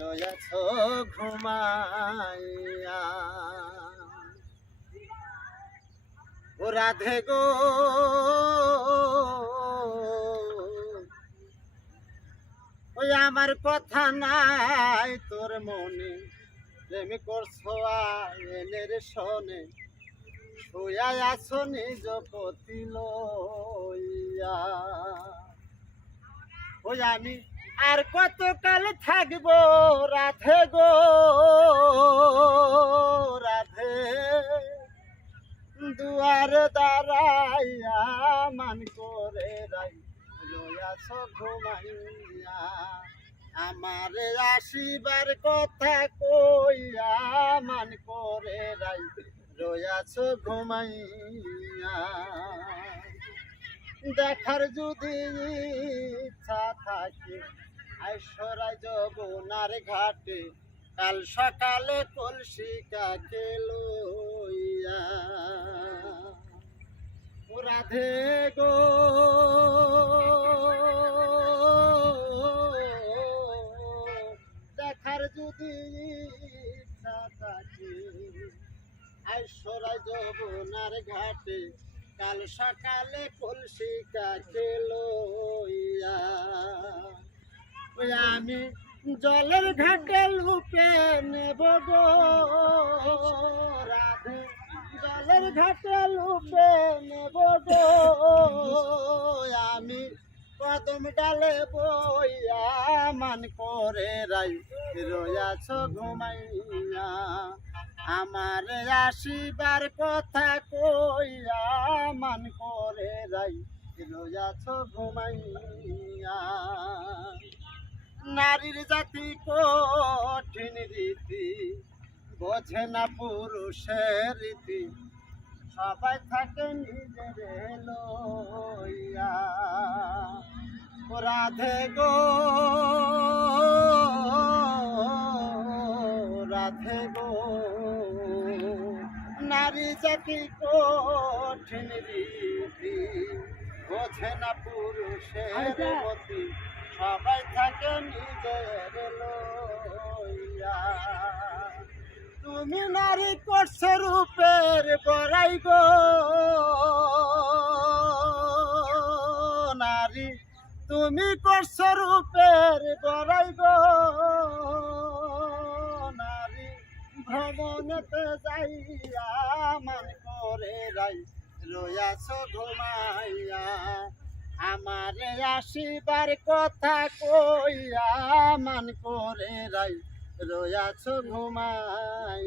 রয়াছ ঘুমাইয়া। ও রাধে গো ওই আমার কথা নাই তোর মনে, প্রেম করছো আইনের শোনে, শুয়া আছো নিজ পতি লইয়া। ওই আমি আর কতকাল থাকবো রাধে গো রাধে, দুয়ার দাঁড়াইয়া মান করে রাই রয়াছ ঘুমাইয়া। আমারে আসিবার কথা কইয়া মান করে রাই রয়াছ ঘুমাইয়া। দেখার যদি ইচ্ছা থাকে আইসরাই যমুনার ঘাটে, কাল সকালে কলসি কাকে লইয়া। ও রাধে গো দেখার যদি ইচ্ছা থাকে আইসরাই যমুনার ঘাটে, কাল সকালে কলসি কাকে লইয়া। ওই আমি জলের ঘাটে লুকে নেব গো রাধে, জলের ঘাটে লুকে নেব গো আমি, কদম ডালে বইয়া মান করে রাই রয়াছ ঘুমাইয়া। আমার আসিবার কথা কইয়া মান করে রাই রয়াছ ঘুমাইয়া। নারীর জাতি কঠিন রীতি, বোঝে না পুরুষের রীতি, সবাই থাকে নিজের লইয়া। ও রাধে গো রাধে গো নারী জাতি কঠিন রীতি, বোঝে না পুরুষের গতি, সবাই থাকে নিজের লইয়া। তুমি নারী করছো রূপের বড়াই গো নারী, তুমি করছো রূপের বড়াই গো নারী, ভ্রমণেতে যাইয়া মান করে রাই রয়াছ ঘুমাইয়া। আমারে আসিবার কথা কইয়া মান করে রাই রয়াছ ঘুমাইয়া।